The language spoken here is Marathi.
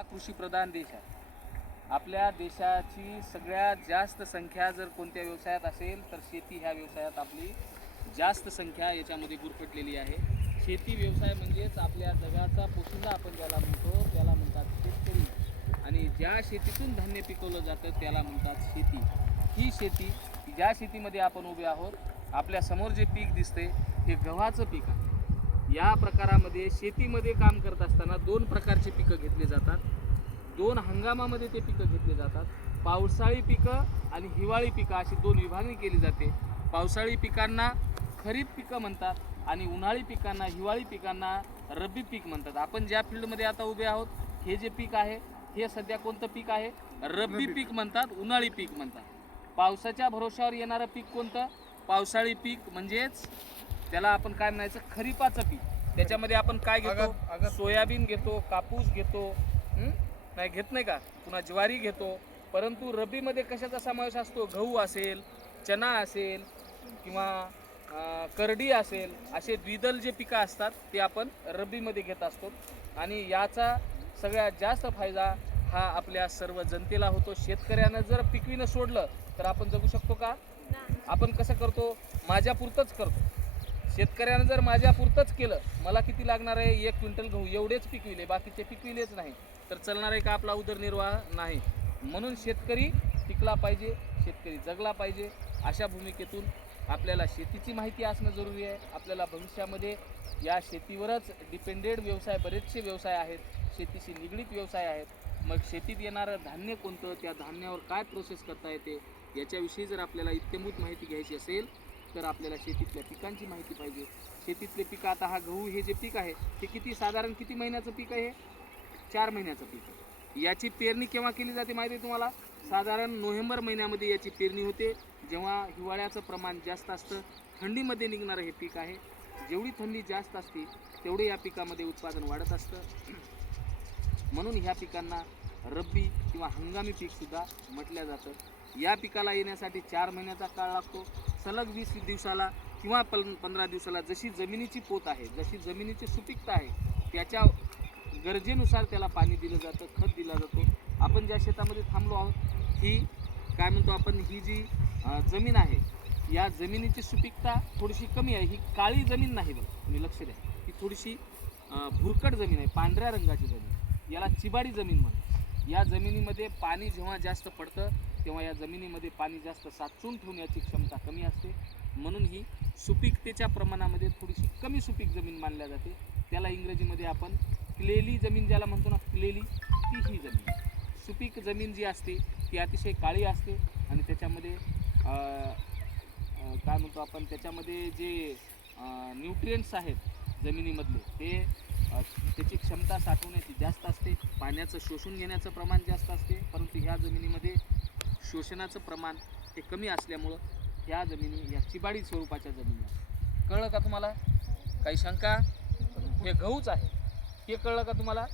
आपला कृषी प्रधान देश आहे. आपल्या देशाची सगळ्यात जास्त संख्या जर कोणत्या व्यवसायात असेल तर शेती ह्या व्यवसायात आपली जास्त संख्या याच्यामध्ये गुरफटलेली आहे. शेती व्यवसाय म्हणजेच आपल्या जगाचा पोशिंदा आपण ज्याला म्हणतो त्याला म्हणतात शेतकरी. आणि ज्या शेतीतून धान्य पिकवलं जातं त्याला म्हणतात शेती. ही शेती, ज्या शेतीमध्ये आपण उभे आहोत, आपल्या समोर जे पीक दिसते हे गव्हाचं पीक आहे. या प्रकारामध्ये शेतीमध्ये काम करत असताना दोन प्रकारचे पिकं घेतले जातात. दोन हंगामामध्ये ते पिकं घेतले जातात. पावसाळी पिकं आणि हिवाळी पिकं अशी दोन विभागणी केली जाते. पावसाळी पिकांना खरीप पिकं म्हणतात आणि उन्हाळी पिकांना, हिवाळी पिकांना रब्बी पीक म्हणतात. आपण ज्या फील्डमध्ये आता उभे आहोत हे जे पीक आहे हे सध्या कोणतं पीक आहे? रब्बी पीक म्हणतात, उन्हाळी पीक म्हणतात. पावसाच्या भरोश्यावर येणारं पीक कोणतं? पावसाळी पीक म्हणजेच त्याला आपण काय म्हणायचं? खरीपाचं पीक. त्याच्यामध्ये आपण काय घेतो? सोयाबीन घेतो, कापूस घेतो, नाही घेत नाही का, पुन्हा ज्वारी घेतो. परंतु रब्बीमध्ये कशाचा समावेश असतो? गहू असेल, चना असेल किंवा करडी असेल, असे द्विदल जे पिकं असतात ते आपण रब्बीमध्ये घेत असतो. आणि याचा सगळ्यात जास्त फायदा हा आपल्या सर्व जनतेला होतो. शेतकऱ्यानं जर पिकविणं सोडलं तर आपण जगू शकतो का? आपण कसं करतो? माझ्यापुरतंच करतो. शेतकऱ्यानं जर माझ्यापुरतंच केलं, मला किती लागणार आहे? 1 क्विंटल गहू एवढेच पिकविले, बाकीचे पिकविलेच नाही तर चालणार आहे का आपला उदरनिर्वाह? नाही. म्हणून शेतकरी टिकला पाहिजे, शेतकरी जगला पाहिजे. अशा भूमिकेतून आपल्याला शेतीची माहिती असणं जरुरी आहे. आपल्याला भविष्यामध्ये या शेतीवरच डिपेंडेड व्यवसाय, बरेचसे व्यवसाय आहेत, शेतीशी निगडीत व्यवसाय आहेत. मग शेतीत येणारं धान्य कोणतं, त्या धान्यावर काय प्रोसेस करता येते, याच्याविषयी जर आपल्याला इत्यंभूत माहिती घ्यायची असेल तर आपल्याला शेतीतल्या पिकांची माहिती पाहिजे. शेतीतले पिकं, आता हा गहू हे जे पीक आहे ते साधारण किती महिन्याचं पीक आहे? 4 महिन्याचं पीक आहे. याची पेरणी केव्हा केली जाते माहिती आहे तुम्हाला? साधारण नोव्हेंबर महिन्यामध्ये याची पेरणी होते, जेव्हा हिवाळ्याचं प्रमाण जास्त असतं. थंडीमध्ये निघणारं हे पीक आहे. जेवढी थंडी जास्त असते तेवढे या पिकामध्ये उत्पादन वाढत असतं. म्हणून ह्या पिकांना रब्बी किंवा हंगामी पीकसुद्धा म्हटलं जातं. या पिकाला येण्यासाठी 4 महिन्याचा काळ लागतो. सलग 20 दिवसाला किंवा 15 दिवसाला जशी जमिनीची पोत आहे, जशी जमिनीची सुपीकता आहे, त्याच्या गरजेनुसार त्याला पाणी दिलं जातं, खत दिला जातो. आपण ज्या शेतामध्ये थांबलो आहोत ही काय म्हणतो आपण, ही जी जमीन आहे या जमिनीची सुपीकता थोडीशी कमी आहे. ही काळी जमीन नाही बघ, तुम्ही लक्ष द्या. ही थोडीशी भुरकट जमीन आहे, पांढऱ्या रंगाची जमीन, याला चिबाडी जमीन म्हणतात. या जमिनीमध्ये पाणी जेव्हा जास्त पडतं तेव्हा या जमिनीमध्ये पाणी जास्त साचून ठेवण्याची क्षमता कमी असते. म्हणून ही सुपीकतेच्या प्रमाणामध्ये थोडीशी कमी सुपीक जमीन मानल्या जाते. त्याला इंग्रजीमध्ये आपण क्लेली जमीन ज्याला म्हणतो ना, क्लेली, ती ही जमीन. सुपीक जमीन जी असते ती अतिशय काळी असते आणि त्याच्यामध्ये काय म्हणतो आपण, त्याच्यामध्ये जे न्यूट्रिएंट्स आहेत जमिनीमधले ते त्याची क्षमता साठवण्याची जास्त असते. पाण्याचं शोषून घेण्याचं प्रमाण जास्त असते. परंतु ह्या जमिनीमध्ये शोषणाचं प्रमाण हे कमी असल्यामुळं ह्या जमिनी या चिबाडी स्वरूपाच्या जमिनी आहेत. कळलं का तुम्हाला? काही शंका? हे गहूच आहे, हे कळलं का तुम्हाला?